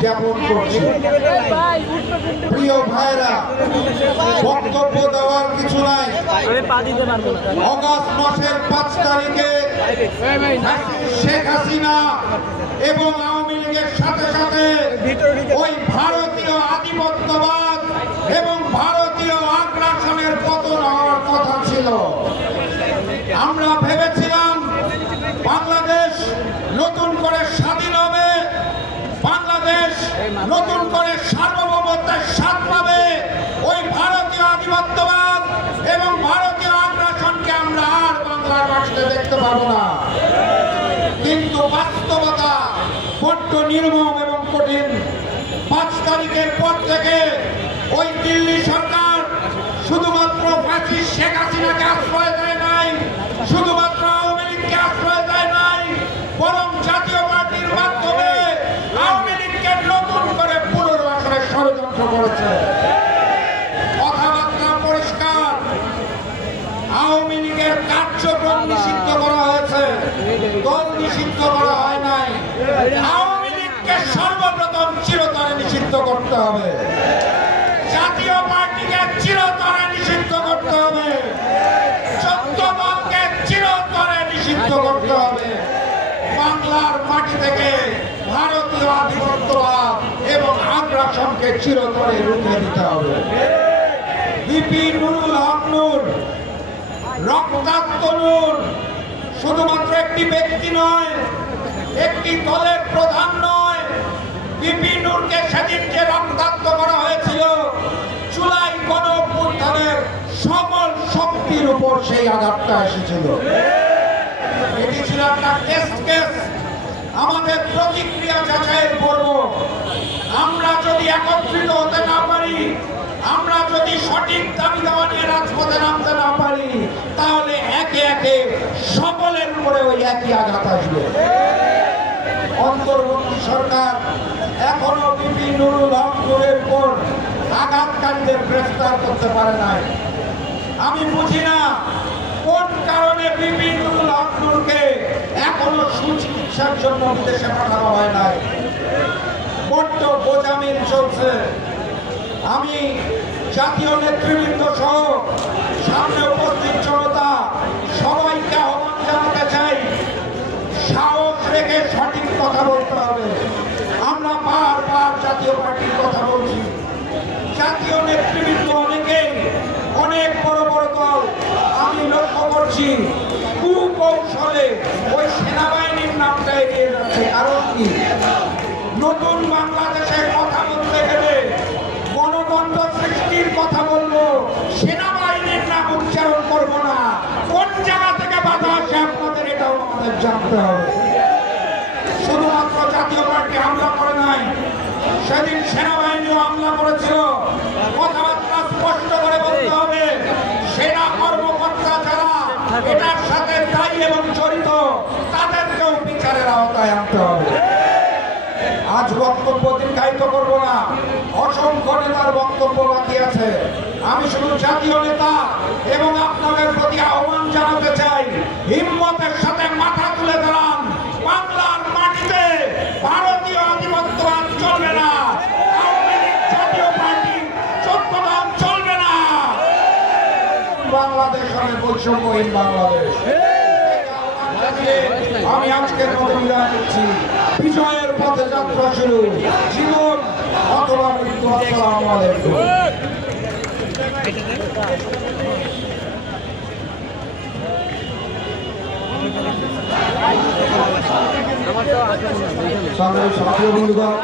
জ্ঞাপন করছি। প্রিয় ভাইরা বক্তব্য দেওয়ার কিছু নাই। অগস্ট মাসের পাঁচ তারিখে শেখ হাসিনা এবং আওয়ামী লীগের সাথে সাথে ওই ভারতীয় আধিপত্যবাদ এবং ভারতীয় আগ্রাসনের পতন হওয়ার কথা ছিল আমরা ভেবেছিলাম বাংলাদেশ নতুন করে স্বাধীন হবে বাংলাদেশ নতুন করে সার্বভৌমত্বের স্বাদ পাবে ওই ভারতীয় আধিপত্যবাদ এবং ভারতীয় আগ্রাসনকে আমরা আর বাংলার মাটিতে দেখতে পাবো না কিন্তু বাস্তবতা বড্ড নির্মম এবং কঠিন। পাঁচ তারিখের পর থেকে ওই দিল্লি সরকার শুধুমাত্র ফাঁসি শেখ হাসিনাকে আশ্রয় দেয় নাই শুধুমাত্র আওয়ামী লীগকে আশ্রয় দেয় নাই বরং জাতীয় পার্টির মাধ্যমে আওয়ামী লীগকে নতুন করে পুনর্বাসনের ষড়যন্ত্র করেছে কথাবার্তা পরিষ্কার আওয়ামী লীগের কার্যক্রম নিষিদ্ধ করা হয়েছে দল নিষিদ্ধ করা হয় নাই আওয়ামী লীগকে সর্বপ্রথম চিরতরে নিষিদ্ধ করতে হবে। জাতীয় পার্টিকে চিরতরে নিষিদ্ধ করতে হবে। চোদ্দ দলকে চিরতরে নিষিদ্ধ করতে হবে। বাংলার মাটি থেকে ভারতীয় আধিপত্যবাদ এবং আগ্রাসনকে চিরতরে রুখে দিতে হবে। বিপি নুরুল হক নূর, রক্তাক্ত নূর, শুধুমাত্র একটি ব্যক্তি নয় একটি দলের প্রধান নয়, বিপি নূরকে সেদিন যে রক্তাক্ত করা হয়েছিল চুলাই গণ সকল শক্তির উপর সেই আঘাতটা এসেছিল। এটি ছিল একটা টেস্ট কেস আমাদের প্রতিক্রিয়া যাচাইয়ের পর্ব। আমরা যদি একত্রিত হতে না পারি, আমরা যদি সঠিক দাবি দাওয়া নিয়ে রাজপথে নামতে না পারি, তাহলে একে একে সকলের উপরে ওই একই আঘাত আসবে। অন্তর্বর্তী সরকার এখনও বিপি নুরুল হক নুরের উপর আঘাতকারীদের গ্রেফতার করতে পারে নাই। আমি বুঝি না কোন কারণে বিপি নুরুল হক নূরকে এখনও সুচিকিৎসার জন্য বিদেশে পাঠানো হয় নাই। বড্ড বোঝামিল চলছে। আমি জাতীয় নেতৃবৃন্দ সহ সামনে উপস্থিত জনতা সবাইকে আহ্বান জানাতে চাই কথা বলতে হবে। আমরা বারবার জাতীয় পার্টির কথা বলছি। জাতীয় নেতৃবৃন্দ অনেকেই অনেক বড় বড় দল। আমি লক্ষ্য করছি, কুকৌশলে ওই সেনাবাহিনীর নামটা এগিয়ে যাচ্ছে কারণ কি? নতুন বাংলাদেশের কথা বলতে গেলে গণতন্ত্র সৃষ্টির কথা বলব, সেনাবাহিনীর নাম উচ্চারণ করব না। কোন জায়গা থেকে বাধা আসে আপনাদের, এটাও আমাদের জানতে হবে শুধুমাত্র জাতীয় পার্টি হামলা করে নাই সেদিন সেনাবাহিনীও হামলা করেছিল। কথাবার্তা স্পষ্ট করে বলতে হবে সেনা কর্মকর্তা যারা এটার সাথে দায়ী এবং জড়িত তাদেরকেও বিচারের আওতায় আনতে হবে। আজ বক্তব্য দীর্ঘায়িত করব না অসংখ্য নেতার বক্তব্য বাকি আছে। আমি শুধু জাতীয় নেতা এবং আপনাদের প্রতি আহ্বান জানাতে চাই হিম্মতের সাথে মাথা তুলে দাঁড়ান বাংলার মাটিতে ভারতীয় আধিপত্যবাদ চলবে না আওয়ামী লীগ জাতীয় পার্টি চোদ্দদান চলবে না বাংলাদেশ হবে বৈষম্যহীন বাংলাদেশ। আমি আজকের মতো বিদায় নিচ্ছি বিজয়ের পথে যাত্রা শুরু। জীবন অথবা মৃত্যু, আসসালামু আলাইকুম। আমার তো বন্ধুগণ।